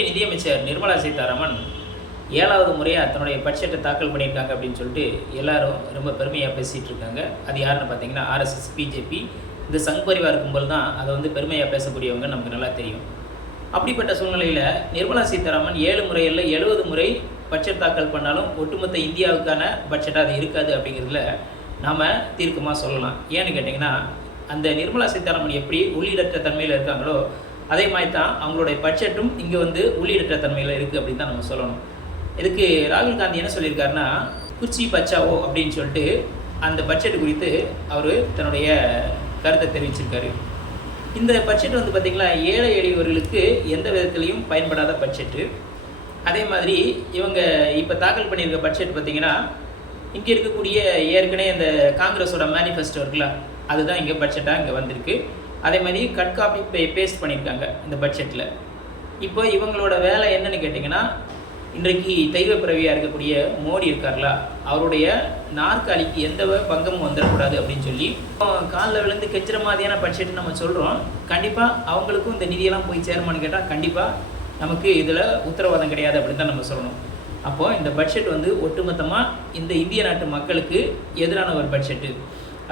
மத்திய நிதியமைச்சர் நிர்மலா சீதாராமன் ஏழாவது முறையாக தன்னுடைய பட்ஜெட்டை தாக்கல் பண்ணியிருக்காங்க அப்படின்னு சொல்லிட்டு எல்லாரும் ரொம்ப பெருமையாக பேசிகிட்டு இருக்காங்க. அது யாருன்னு பார்த்தீங்கன்னா ஆர்எஸ்எஸ் பிஜேபி இந்த சங் பரிவார் கும்பல் தான் அதை வந்து பெருமையாக பேசக்கூடியவங்க நமக்கு நல்லா தெரியும். அப்படிப்பட்ட சூழ்நிலையில் நிர்மலா சீதாராமன் ஏழு முறையில் எழுபது முறை பட்ஜெட் தாக்கல் பண்ணாலும் ஒட்டுமொத்த இந்தியாவுக்கான பட்ஜெட்டாக அது இருக்காது அப்படிங்கிறதுல நாம் தீர்க்கமாக சொல்லலாம். ஏன்னு கேட்டிங்கன்னா அந்த நிர்மலா சீதாராமன் எப்படி உள்ளீடற்ற தன்மையில் இருக்காங்களோ அதே மாதிரி தான் அவங்களுடைய பட்ஜெட்டும் இங்கே வந்து உள்ளீடற்ற தன்மையில் இருக்குது அப்படின்னு தான் நம்ம சொல்லணும். இதுக்கு ராகுல் காந்தி என்ன சொல்லியிருக்காருன்னா குச்சி பச்சாவோ அப்படின்னு சொல்லிட்டு அந்த பட்ஜெட் குறித்து அவர் தன்னுடைய கருத்தை தெரிவிச்சிருக்காரு. இந்த பட்ஜெட் வந்து பார்த்திங்களா ஏழை எளியவர்களுக்கு எந்த விதத்துலையும் பயன்படாத பட்ஜெட்டு அதே மாதிரி இவங்க இப்போ தாக்கல் பண்ணியிருக்க பட்ஜெட் பார்த்திங்கன்னா இங்கே இருக்கக்கூடிய ஏற்கனவே இந்த காங்கிரஸோட மேனிஃபெஸ்டோ இருக்குல்ல அதுதான் இங்கே பட்ஜெட்டாக இங்கே வந்திருக்கு. அதே மாதிரி கட் காப்பி பே பேஸ்ட் பண்ணியிருக்காங்க இந்த பட்ஜெட்டில் இப்போ இவங்களோட வேலை என்னன்னு கேட்டிங்கன்னா இன்றைக்கு தெய்வ பிறவியாக இருக்கக்கூடிய மோடி இருக்கார்ல அவருடைய நாற்காலிக்கு எந்த பங்கமும் வந்துடக்கூடாது அப்படின்னு சொல்லி இப்போ காலில் விழுந்து கெச்சுற மாதிரியான பட்ஜெட் நம்ம சொல்கிறோம் கண்டிப்பாக அவங்களுக்கும் இந்த நிதியெல்லாம் போய் சேருமான்னு கேட்டால் கண்டிப்பாக நமக்கு இதில் உத்தரவாதம் கிடையாது அப்படின்னு தான் நம்ம சொல்லணும். அப்போது இந்த பட்ஜெட் வந்து ஒட்டுமொத்தமாக இந்த இந்திய நாட்டு மக்களுக்கு எதிரான ஒரு பட்ஜெட்டு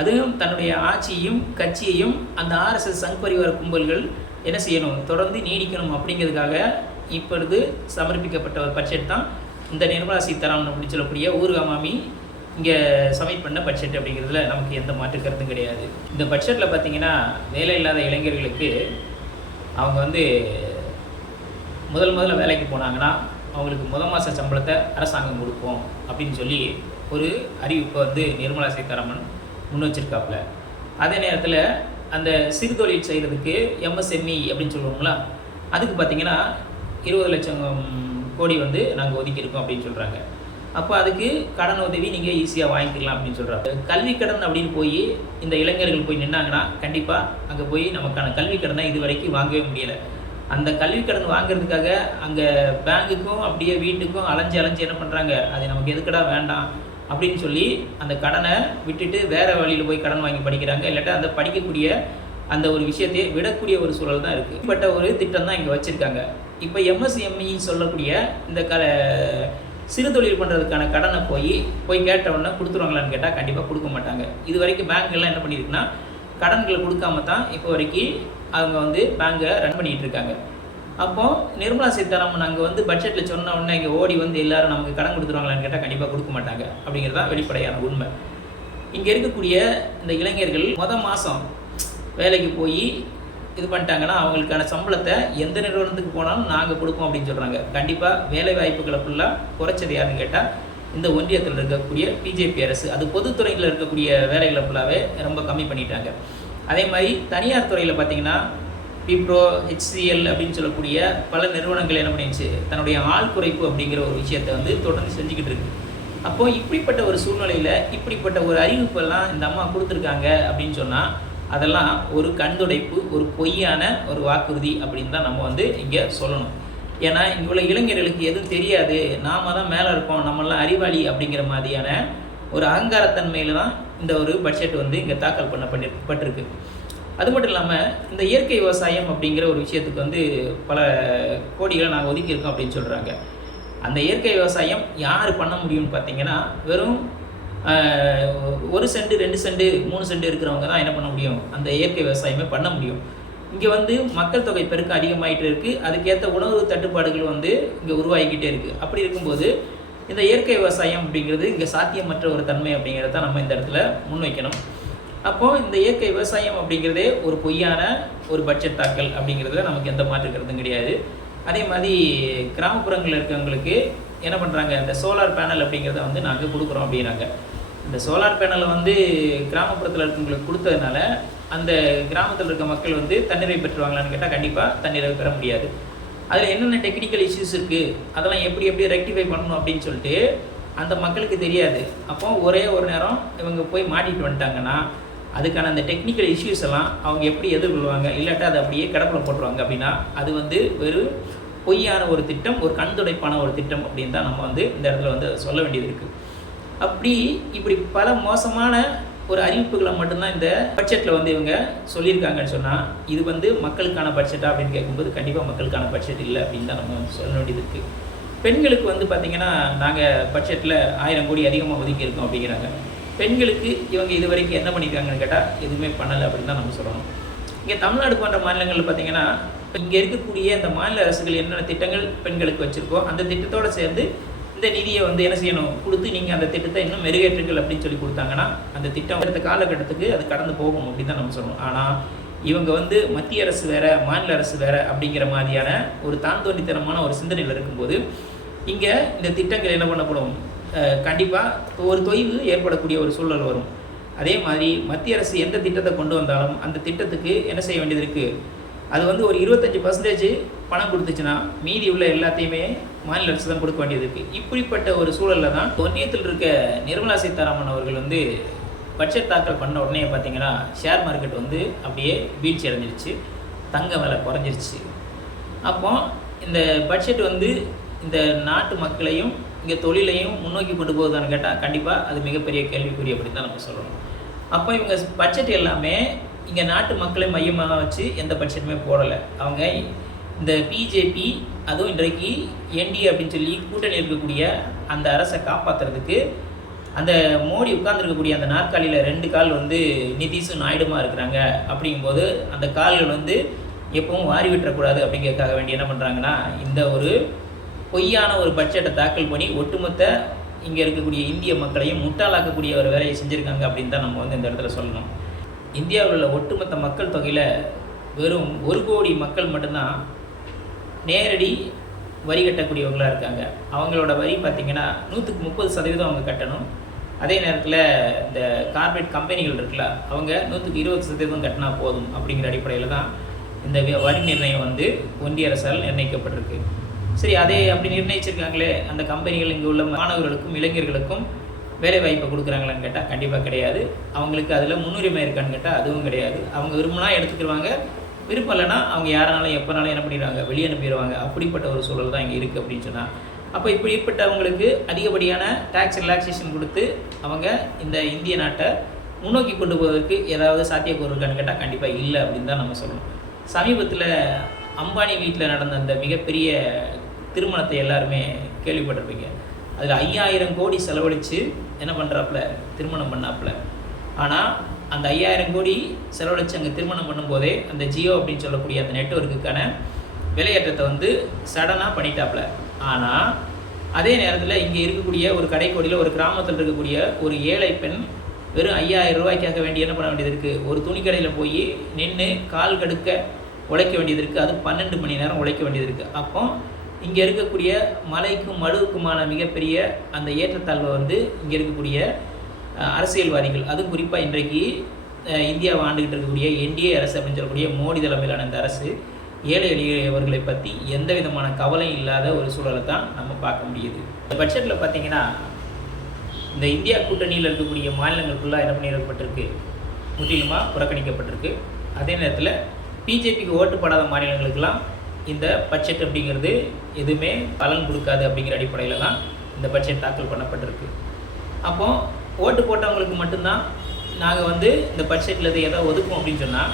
அதுவும் தன்னுடைய ஆட்சியையும் கட்சியையும் அந்த ஆர்எஸ்எஸ் சங்பரிவார கும்பல்கள் என்ன செய்யணும்? தொடர்ந்து நீடிக்கணும் அப்படிங்கிறதுக்காக இப்பொழுது சமர்ப்பிக்கப்பட்ட ஒரு பட்ஜெட் தான் இந்த நிர்மலா சீதாராமன் அப்படின்னு சொல்லக்கூடிய ஊர்காமாமி இங்கே சப்மிட் பண்ண பட்ஜெட் அப்படிங்கிறதுல நமக்கு எந்த மாற்று கருத்தும் கிடையாது. இந்த பட்ஜெட்டில் பார்த்தீங்கன்னா வேலை இல்லாத இளைஞர்களுக்கு அவங்க வந்து முதல் முதல்ல வேலைக்கு போனாங்கன்னா அவங்களுக்கு முதல் மாத சம்பளத்தை அரசாங்கம் கொடுப்போம் அப்படின்னு சொல்லி ஒரு அறிவிப்பை வந்து நிர்மலா சீதாராமன் முன் வச்சிருக்காப்புல. அதே நேரத்தில் அந்த சிறு தொழில் செய்கிறதுக்கு எம்எஸ்எம்இ அப்படின்னு சொல்லுவோங்களா அதுக்கு பார்த்தீங்கன்னா இருபது லட்சம் கோடி வந்து நாங்கள் ஒதுக்கியிருக்கோம் அப்படின்னு சொல்கிறாங்க அப்போ அதுக்கு கடன் உதவி நீங்கள் ஈஸியாக வாங்கிக்கலாம் அப்படின்னு சொல்கிறாங்க கல்வி கடன் அப்படின்னு போய் இந்த இளைஞர்கள் போய் நின்னாங்கன்னா கண்டிப்பாக அங்கே போய் நமக்கான கல்வி கடனை இது வரைக்கும் வாங்கவே முடியலை. அந்த கல்வி கடன் வாங்குறதுக்காக அங்கே பேங்குக்கும் அப்படியே வீட்டுக்கும் அலைஞ்சு அலைஞ்சு என்ன பண்ணுறாங்க அது நமக்கு எதுக்கடா வேண்டாம். அப்படின்னு சொல்லி அந்த கடனை விட்டுட்டு வேறு வழியில் போய் கடன் வாங்கி படிக்கிறாங்க. இல்லாட்டா அந்த படிக்கக்கூடிய அந்த ஒரு விஷயத்தையே விடக்கூடிய ஒரு சூழல் தான் இருக்குது இப்பட்ட ஒரு திட்டம் தான் இங்கே வச்சுருக்காங்க. இப்போ எம்எஸ்எம்இ சொல்லக்கூடிய இந்த க சிறு தொழில் பண்ணுறதுக்கான கடனை போய் போய் கேட்ட உடனே கொடுத்துருவாங்களான்னு கேட்டால் கண்டிப்பாக கொடுக்க மாட்டாங்க. இது வரைக்கும் பேங்க்கெல்லாம் என்ன பண்ணியிருக்குன்னா கடன்களை கொடுக்காம தான் இப்போ வரைக்கும் அவங்க வந்து பேங்கை ரன் பண்ணிகிட்டு இருக்காங்க. அப்போ நிர்மலா சீதாராமன் அங்கே வந்து பட்ஜெட்டில் சொன்ன உடனே இங்கே ஓடி வந்து எல்லாரும் நமக்கு கடன் கொடுத்துருவாங்களான்னு கேட்டால் கண்டிப்பாக கொடுக்க மாட்டாங்க அப்படிங்கிறது தான் வெளிப்படையான உண்மை. இங்கே இருக்கக்கூடிய இந்த இளைஞர்கள் மொதல் மாதம் வேலைக்கு போய் இது பண்ணிட்டாங்கன்னா அவங்களுக்கான சம்பளத்தை எந்த நிறுவனத்துக்கு போனாலும் நாங்கள் கொடுப்போம் அப்படின்னு சொல்கிறாங்க கண்டிப்பாக வேலை வாய்ப்புகளை ஃபுல்லாக குறைச்சது யாருன்னு கேட்டால் இந்த ஒன்றியத்தில் இருக்கக்கூடிய பிஜேபி அரசு. அது பொதுத்துறையில் இருக்கக்கூடிய வேலைகளை ஃபுல்லாகவே ரொம்ப கம்மி பண்ணிட்டாங்க. அதே மாதிரி தனியார் துறையில் பார்த்தீங்கன்னா விப்ரோ ஹெச்சிஎல் அப்படின்னு சொல்லக்கூடிய பல நிறுவனங்கள் என்ன பண்ணிடுச்சு தன்னுடைய ஆள் குறைப்பு அப்படிங்கிற ஒரு விஷயத்தை வந்து தொடர்ந்து செஞ்சுக்கிட்டு இருக்கு. அப்போது இப்படிப்பட்ட ஒரு சூழ்நிலையில் இப்படிப்பட்ட ஒரு அறிவிப்பெல்லாம் இந்த அம்மா கொடுத்துருக்காங்க அப்படின்னு சொன்னால் அதெல்லாம் ஒரு கண்துடைப்பு ஒரு பொய்யான ஒரு வாக்குறுதி அப்படின்னு தான் நம்ம வந்து இங்கே சொல்லணும். ஏன்னா இங்கே உள்ள இளைஞர்களுக்கு எதுவும் தெரியாது. நாம தான் மேலே இருக்கோம். நம்மளாம் அறிவாளி அப்படிங்கிற மாதிரியான ஒரு அகங்காரத்தன்மையில் தான் இந்த ஒரு பட்ஜெட் வந்து இங்கே தாக்கல் பண்ண பண்ணி பட்டிருக்கு. அது மட்டும் இல்லாமல் இந்த இயற்கை விவசாயம் அப்படிங்கிற ஒரு விஷயத்துக்கு வந்து பல கோடிகளை நாங்கள் ஒதுக்கியிருக்கோம் அப்படின்னு சொல்கிறாங்க அந்த இயற்கை விவசாயம் யார் பண்ண முடியும்னு பார்த்தீங்கன்னா வெறும் ஒரு செண்டு ரெண்டு செண்டு மூணு சென்ட் இருக்கிறவங்க தான் என்ன பண்ண முடியும்? அந்த இயற்கை விவசாயமே பண்ண முடியும். இங்கே வந்து மக்கள் தொகை பெருக்கம் அதிகமாயிட்டு இருக்குது அதுக்கேற்ற உணவு தட்டுப்பாடுகள் வந்து இங்கே உருவாகிக்கிட்டே இருக்குது அப்படி இருக்கும்போது இந்த இயற்கை விவசாயம் அப்படிங்கிறது இங்கே சாத்தியமற்ற ஒரு தன்மை அப்படிங்கிறத தான் நம்ம இந்த இடத்துல முன்வைக்கணும். அப்போது இந்த இயற்கை விவசாயம் அப்படிங்கிறதே ஒரு பொய்யான ஒரு பட்ஜெட் தாக்கல் அப்படிங்கிறதுல நமக்கு எந்த மாற்று கருத்தும் கிடையாது. அதே மாதிரி கிராமப்புறங்களில் இருக்கவங்களுக்கு என்ன பண்ணுறாங்க இந்த சோலார் பேனல் அப்படிங்கிறத வந்து நாங்கள் கொடுக்குறோம் அப்படின்னாங்க. இந்த சோலார் பேனலை வந்து கிராமப்புறத்தில் இருக்கவங்களுக்கு கொடுத்ததுனால அந்த கிராமத்தில் இருக்க மக்கள் வந்து தண்ணீரை பெற்றுவாங்களான்னு கேட்டால் கண்டிப்பாக தண்ணீரை பெற முடியாது. அதில் என்னென்ன டெக்னிக்கல் இஷ்யூஸ் இருக்குது அதெல்லாம் எப்படி எப்படி ரெக்டிஃபை பண்ணணும் அப்படின்னு சொல்லிட்டு அந்த மக்களுக்கு தெரியாது. அப்போ ஒரே ஒரு நேரம் இவங்க போய் மாட்டிட்டு வந்துட்டாங்கன்னா அதுக்கான அந்த டெக்னிக்கல் இஷ்யூஸ் எல்லாம் அவங்க எப்படி எதிர்கொள்வாங்க? இல்லாட்டா அதை அப்படியே கடப்பில் போட்டுருவாங்க அப்படின்னா அது வந்து ஒரு பொய்யான ஒரு திட்டம் ஒரு கண்துடைப்பான ஒரு திட்டம் அப்படின்னு தான் நம்ம வந்து இந்த இடத்துல வந்து சொல்ல வேண்டியது இருக்குது அப்படி இப்படி பல மோசமான ஒரு அறிவிப்புகளை மட்டும்தான் இந்த பட்ஜெட்டில் வந்து இவங்க சொல்லியிருக்காங்கன்னு சொன்னால் இது வந்து மக்களுக்கான பட்ஜெட்டா அப்படின்னு கேட்கும்போது கண்டிப்பாக மக்களுக்கான பட்ஜெட் இல்லை அப்படின்னு தான் நம்ம சொல்ல வேண்டியது இருக்குது பெண்களுக்கு வந்து பார்த்திங்கன்னா நாங்கள் பட்ஜெட்டில் ஆயிரம் கோடி அதிகமாக ஒதுக்கியிருக்கோம் அப்படிங்கிறாங்க. பெண்களுக்கு இவங்க இது வரைக்கும் என்ன பண்ணியிருக்காங்கன்னு கேட்டால் எதுவுமே பண்ணலை அப்படின்னு தான் நம்ம சொல்லணும். இங்கே தமிழ்நாடு போன்ற மாநிலங்களில் பார்த்தீங்கன்னா இங்கே இருக்கக்கூடிய இந்த மாநில அரசுகள் என்னென்ன திட்டங்கள் பெண்களுக்கு வச்சுருக்கோ அந்த திட்டத்தோடு சேர்ந்து இந்த நிதியை வந்து என்ன செய்யணும்? கொடுத்து நீங்கள் அந்த திட்டத்தை இன்னும் மெருகேற்றுங்கள் அப்படின்னு சொல்லி கொடுத்தாங்கன்னா அந்த திட்டம் அடுத்த காலகட்டத்துக்கு அது கடந்து போகும் அப்படின்னு தான் நம்ம சொல்லணும். ஆனால் இவங்க வந்து மத்திய அரசு வேற மாநில அரசு வேற அப்படிங்கிற மாதிரியான ஒரு தான் தோண்டித்தனமான ஒரு சிந்தனையில் இருக்கும்போது இங்கே இந்த திட்டங்கள் என்ன பண்ணப்படும்? கண்டிப்பாக ஒரு தொய்வு ஏற்படக்கூடிய ஒரு சூழல் வரும். அதே மாதிரி மத்திய அரசு எந்த திட்டத்தை கொண்டு வந்தாலும் அந்த திட்டத்துக்கு என்ன செய்ய வேண்டியது இருக்குது அது வந்து ஒரு இருபத்தஞ்சி பர்சன்டேஜ் பணம் கொடுத்துச்சுன்னா மீதி உள்ள எல்லாத்தையுமே மாநில அரசு தான் கொடுக்க வேண்டியது இருக்குது இப்படிப்பட்ட ஒரு சூழலில் தான் ஒன்றியத்தில் இருக்க நிர்மலா சீதாராமன் அவர்கள் வந்து பட்ஜெட் தாக்கல் பண்ண உடனே பார்த்தீங்கன்னா ஷேர் மார்க்கெட் வந்து அப்படியே வீழ்ச்சி அடைஞ்சிருச்சு. தங்க விலை குறைஞ்சிருச்சு. அப்போ இந்த பட்ஜெட் வந்து இந்த நாட்டு மக்களையும் இங்கே தொழிலையும் முன்னோக்கி கொண்டு போகுதான்னு கேட்டால் கண்டிப்பாக அது மிகப்பெரிய கேள்விக்குறி அப்படின்னு தான் நம்ம சொல்லணும். அப்போ இவங்க பட்ஜெட் எல்லாமே இங்கே நாட்டு மக்களை மையமாக வச்சு எந்த பட்ஜெட்டுமே போடலை. அவங்க இந்த பிஜேபி அதுவும் இன்றைக்கு என்டி அப்படின்னு சொல்லி கூட்டணி இருக்கக்கூடிய அந்த அரசை காப்பாற்றுறதுக்கு அந்த மோடி உட்கார்ந்துருக்கக்கூடிய அந்த நாற்காலியில் ரெண்டு கால் வந்து நிதிஷும் நாயுடுமா இருக்கிறாங்க அப்படிங்கும்போது அந்த கால்கள் வந்து எப்பவும் வாரி விட்டுறக்கூடாது அப்படிங்கிறதுக்காக வேண்டி என்ன பண்ணுறாங்கன்னா இந்த ஒரு பொய்யான ஒரு பட்ஜெட்டை தாக்கல் பண்ணி ஒட்டுமொத்த இங்கே இருக்கக்கூடிய இந்திய மக்களையும் முட்டாளாக்கக்கூடிய ஒரு வேலையை செஞ்சுருக்காங்க அப்படின்னு தான் நம்ம வந்து இந்த இடத்துல சொல்லணும். இந்தியாவில் உள்ள ஒட்டுமொத்த மக்கள் தொகையில் வெறும் ஒரு கோடி மக்கள் மட்டும்தான் நேரடி வரி கட்டக்கூடியவங்களாக இருக்காங்க. அவங்களோட வரி பார்த்திங்கன்னா நூற்றுக்கு முப்பது சதவீதம் அவங்க கட்டணும். அதே நேரத்தில் இந்த கார்பரேட் கம்பெனிகள் இருக்குல்ல அவங்க நூற்றுக்கு இருபது சதவீதம் கட்டினா போதும் அப்படிங்கிற அடிப்படையில் தான் இந்த வரி நிர்ணயம் வந்து ஒன்றிய அரசால் நிர்ணயிக்கப்பட்டிருக்கு. சரி அதே அப்படி நிர்ணயிச்சிருக்காங்களே அந்த கம்பெனிகள் இங்கே உள்ள மாணவர்களுக்கும் இளைஞர்களுக்கும் வேலை வாய்ப்பை கொடுக்குறாங்களான்னு கேட்டால் கண்டிப்பாக கிடையாது. அவங்களுக்கு அதில் முன்னுரிமை இருக்கான்னு கேட்டால் அதுவும் கிடையாது. அவங்க விரும்பினா எடுத்துக்கிடுவாங்க விருப்பம் இல்லைனா அவங்க யாரானாலும் எப்போனாலும் என்ன பண்ணிடுவாங்க? வெளியே அனுப்பிடுவாங்க. அப்படிப்பட்ட ஒரு சூழல் தான் இங்கே இருக்குது அப்படின்னு சொன்னால் அப்போ இப்படிப்பட்டவங்களுக்கு அதிகப்படியான டேக்ஸ் ரிலாக்ஸேஷன் கொடுத்து அவங்க இந்த இந்திய நாட்டை முன்னோக்கி கொண்டு போவதற்கு ஏதாவது சாத்தியக்கூறு இருக்கான்னு கேட்டால் கண்டிப்பாக இல்லை அப்படின்னு தான் நம்ம சொல்லணும். சமீபத்தில் அம்பானி வீட்டில் நடந்த அந்த மிகப்பெரிய திருமணத்தை எல்லாருமே கேள்விப்பட்டிருப்பீங்க. அதில் ஐயாயிரம் கோடி செலவழித்து என்ன பண்ணுறாப்புல திருமணம் பண்ணாப்புல. ஆனால் அந்த ஐயாயிரம் கோடி செலவழித்து அங்கே திருமணம் பண்ணும்போதே அந்த ஜியோ அப்படின்னு சொல்லக்கூடிய அந்த நெட்ஒர்க்குக்கான விலையேற்றத்தை வந்து சடனாக பண்ணிட்டாப்புல. ஆனால் அதே நேரத்தில் இங்கே இருக்கக்கூடிய ஒரு கடைக்கோடியில் ஒரு கிராமத்தில் இருக்கக்கூடிய ஒரு ஏழை பெண் வெறும் ஐயாயிரம் ரூபாய்க்காக வேண்டி என்ன பண்ண வேண்டியது இருக்குது ஒரு துணிக்கடையில் போய் நின்று கால் கடுக்க உழைக்க வேண்டியது இருக்குது அது பன்னெண்டு மணி நேரம் உழைக்க வேண்டியது இருக்குது அப்போ இங்கே இருக்கக்கூடிய மலைக்கும் மடுவுக்குமான மிகப்பெரிய அந்த ஏற்றத்தாழ்வை வந்து இங்கே இருக்கக்கூடிய அரசியல்வாதிகள் அதுவும் குறிப்பாக இன்றைக்கு இந்தியாவை ஆண்டுகிட்டு இருக்கக்கூடிய என்டிஏ அரசு அப்படின்னு சொல்லக்கூடிய மோடி தலைமையிலான இந்த அரசு ஏழை எளியவர்களை பற்றி எந்த விதமான கவலையும் இல்லாத ஒரு சூழலை தான் நம்ம பார்க்க முடியுது. இந்த பட்ஜெட்டில் பார்த்தீங்கன்னா இந்த இந்தியா கூட்டணியில் இருக்கக்கூடிய மாநிலங்களுக்குள்ளே என்ன பண்ணிடப்பட்டிருக்கு? முற்றிலுமாக புறக்கணிக்கப்பட்டிருக்கு. அதே நேரத்தில் பிஜேபிக்கு ஓட்டுப்படாத மாநிலங்களுக்கெல்லாம் இந்த பட்ஜெட் அப்படிங்கிறது எதுவுமே பலன் கொடுக்காது அப்படிங்கிற அடிப்படையில் தான் இந்த பட்ஜெட் தாக்கல் பண்ணப்பட்டிருக்கு. அப்போது ஓட்டு போட்டவங்களுக்கு மட்டும்தான் நாங்கள் வந்து இந்த பட்ஜெட்டில் இதை எதை ஒதுக்கும் அப்படின்னு சொன்னால்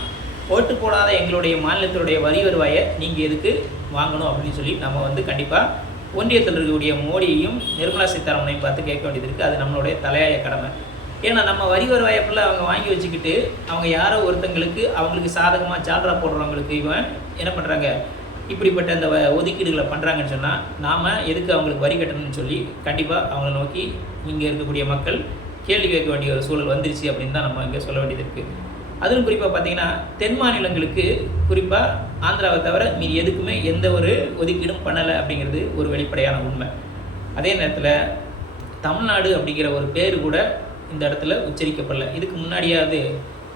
ஓட்டு போடாத எங்களுடைய மாநிலத்தினுடைய வரி வருவாயை நீங்கள் எதுக்கு வாங்கணும் அப்படின்னு சொல்லி நம்ம வந்து கண்டிப்பாக ஒன்றியத்தில் இருக்கக்கூடிய மோடியையும் நிர்மலா சீதாராமனையும் பார்த்து கேட்க வேண்டியது இருக்குது அது நம்மளுடைய தலையாய கடமை. ஏன்னா நம்ம வரி வருவாயை ஃபுல்லாக அவங்க வாங்கி வச்சுக்கிட்டு அவங்க யாரோ ஒருத்தங்களுக்கு அவங்களுக்கு சாதகமாக சால்ரா போடுறவங்களுக்கு இவன் என்ன பண்ணுறாங்க இப்படிப்பட்ட அந்த ஒதுக்கீடுகளை பண்ணுறாங்கன்னு சொன்னால் நாம் எதுக்கு அவங்களுக்கு வரி கட்டணும்னு சொல்லி கண்டிப்பாக அவங்கள நோக்கி இங்கே இருக்கக்கூடிய மக்கள் கேள்வி கேட்க வேண்டிய ஒரு சூழல் வந்துருச்சு அப்படின்னு தான் நம்ம இங்கே சொல்ல வேண்டியது இருக்குது அதுவும் குறிப்பாக பார்த்தீங்கன்னா தென் மாநிலங்களுக்கு குறிப்பாக ஆந்திராவை தவிர மீது எதுக்குமே எந்த ஒரு ஒதுக்கீடும் பண்ணலை அப்படிங்கிறது ஒரு வெளிப்படையான உண்மை. அதே நேரத்தில் தமிழ்நாடு அப்படிங்கிற ஒரு பேர் கூட இந்த இடத்துல உச்சரிக்கப்படலை. இதுக்கு முன்னாடியாவது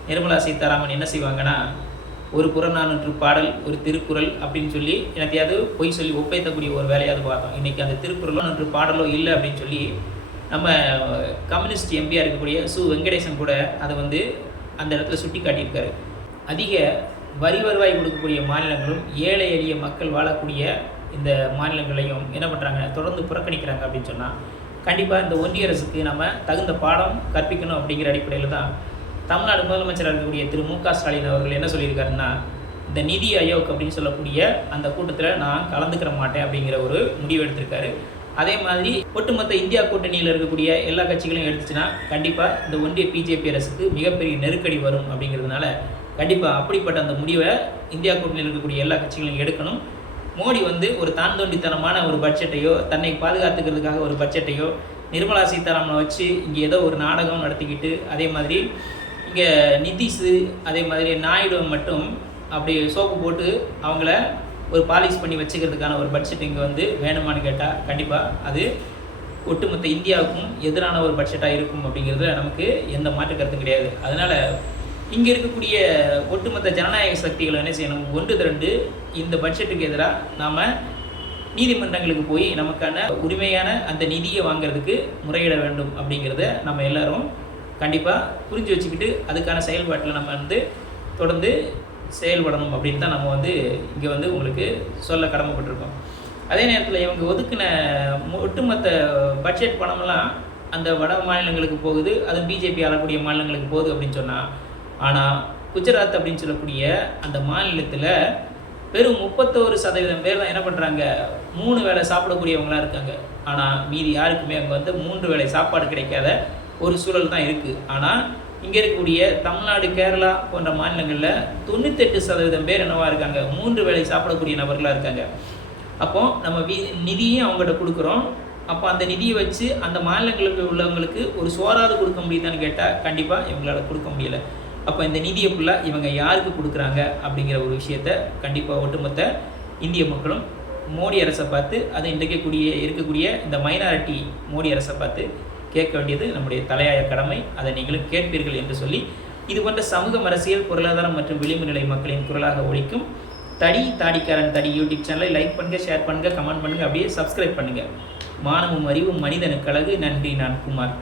நிர்மலா சீதாராமன் என்ன செய்வாங்கன்னா ஒரு புறநானூற்று பாடல் ஒரு திருக்குறள் அப்படின்னு சொல்லி எனத்தையாவது பொய் சொல்லி ஒப்பைத்தக்கூடிய ஒரு வேலையாவது பார்த்தோம். இன்றைக்கி அந்த திருக்குறளோ நன்று பாடலோ இல்லை அப்படின்னு சொல்லி நம்ம கம்யூனிஸ்ட் எம்பியாக இருக்கக்கூடிய சு. வெங்கடேசன் கூட அதை வந்து அந்த இடத்துல சுட்டி காட்டியிருக்காரு. அதிக வரி வருவாய் கொடுக்கக்கூடிய மாநிலங்களும் ஏழை எளிய மக்கள் வாழக்கூடிய இந்த மாநிலங்களையும் என்ன பண்ணுறாங்க தொடர்ந்து புறக்கணிக்கிறாங்க அப்படின்னு சொன்னால் கண்டிப்பாக இந்த ஒன்றிய அரசுக்கு நம்ம தகுந்த பாடம் கற்பிக்கணும் அப்படிங்கிற அடிப்படையில் தான் தமிழ்நாடு முதலமைச்சராக இருக்கக்கூடிய திரு மு க ஸ்டாலின் அவர்கள் என்ன சொல்லியிருக்காருன்னா இந்த நிதி ஆயோக் அப்படின்னு சொல்லக்கூடிய அந்த கூட்டத்தில் நான் கலந்துக்கிற மாட்டேன் அப்படிங்கிற ஒரு முடிவு எடுத்திருக்காரு. அதே மாதிரி ஒட்டுமொத்த இந்தியா கூட்டணியில் இருக்கக்கூடிய எல்லா கட்சிகளையும் எடுத்துச்சுன்னா கண்டிப்பாக இந்த ஒன்றிய பிஜேபி அரசுக்கு மிகப்பெரிய நெருக்கடி வரும் அப்படிங்கிறதுனால கண்டிப்பாக அப்படிப்பட்ட அந்த முடிவை இந்தியா கூட்டணியில் இருக்கக்கூடிய எல்லா கட்சிகளையும் எடுக்கணும். மோடி வந்து ஒரு தாந்தோண்டித்தனமான ஒரு பட்ஜெட்டையோ தன்னை பாதுகாத்துக்கிறதுக்காக ஒரு பட்ஜெட்டையோ நிர்மலா சீதாராமனை வச்சு இங்கே ஏதோ ஒரு நாடகம் நடத்திக்கிட்டு அதே மாதிரி இங்கே நிதிஷு அதே மாதிரி நாயுடு மட்டும் அப்படி சோப்பு போட்டு அவங்கள ஒரு பாலிஷ் பண்ணி வச்சுக்கிறதுக்கான ஒரு பட்ஜெட் இங்கே வந்து வேணுமான்னு கேட்டால் கண்டிப்பாக அது ஒட்டுமொத்த இந்தியாவுக்கும் எதிரான ஒரு பட்ஜெட்டாக இருக்கும் அப்படிங்கிறது நமக்கு எந்த மாற்று கருத்தும் கிடையாது. அதனால் இங்கே இருக்கக்கூடிய ஒட்டுமொத்த ஜனநாயக சக்திகளை என்ன செய்யணும்? ஒன்று திரண்டு இந்த பட்ஜெட்டுக்கு எதிராக நாம் நீதிமன்றங்களுக்கு போய் நமக்கான உரிமையான அந்த நிதியை வாங்கிறதுக்கு முறையிட வேண்டும் அப்படிங்கிறத நம்ம எல்லாரும் கண்டிப்பாக புரிஞ்சு வச்சுக்கிட்டு அதுக்கான செயல்பாட்டில் நம்ம வந்து தொடர்ந்து செயல்படணும் அப்படின்னு தான் நம்ம வந்து இங்கே வந்து உங்களுக்கு சொல்ல கடமைப்பட்டிருக்கோம். அதே நேரத்தில் இவங்க ஒதுக்கின ஒட்டுமொத்த பட்ஜெட் பணம்லாம் அந்த வட மாநிலங்களுக்கு போகுது அது பிஜேபி ஆளக்கூடிய மாநிலங்களுக்கு போகுது அப்படின்னு சொன்னால் ஆனால் குஜராத் அப்படின்னு சொல்லக்கூடிய அந்த மாநிலத்தில் வெறும் முப்பத்தோரு சதவீதம் பேர் தான் என்ன பண்ணுறாங்க மூணு வேளை சாப்பிடக்கூடியவங்களா இருக்காங்க. ஆனால் மீதி யாருக்குமே அங்கே வந்து மூன்று வேளை சாப்பாடு கிடைக்காத ஒரு சூழல் தான் இருக்குது ஆனால் இங்கே இருக்கக்கூடிய தமிழ்நாடு கேரளா போன்ற மாநிலங்களில் தொண்ணூத்தெட்டு சதவீதம் பேர் என்னவாக இருக்காங்க? மூன்று வேளை சாப்பிடக்கூடிய நபர்களாக இருக்காங்க. அப்போ நம்ம வி நிதியும் அவங்ககிட்ட கொடுக்குறோம். அப்போ அந்த நிதியை வச்சு அந்த மாநிலங்களுக்கு உள்ளவங்களுக்கு ஒரு சோறாவது கொடுக்க முடியுதான்னு கேட்டால் கண்டிப்பாக இவங்களால் கொடுக்க முடியல. அப்போ இந்த நிதியை ஃபுல்லாக இவங்க யாருக்கு கொடுக்குறாங்க அப்படிங்கிற ஒரு விஷயத்த கண்டிப்பாக ஒட்டுமொத்த இந்திய மக்களும் மோடி அரசை பார்த்து அது இன்றைக்கு கூடிய இருக்கக்கூடிய இந்த மைனாரிட்டி மோடி அரசை பார்த்து கேட்க வேண்டியது நம்முடைய தலையாய கடமை. அதை நீங்களும் கேட்பீர்கள் என்று சொல்லி இது போன்ற சமூக அரசியல் பொருளாதாரம் மற்றும் விளிம்பு நிலை மக்களின் குரலாக ஒழிக்கும் தடி தாடிக்காரன் தடி யூடியூப் சேனலை லைக் பண்ணுங்க ஷேர் பண்ணுங்க கமெண்ட் பண்ணுங்க அப்படியே சப்ஸ்கிரைப் பண்ணுங்க. மானமும் அறிவும் மனிதனுக்கு அழகு. நன்றி நான் குமார்.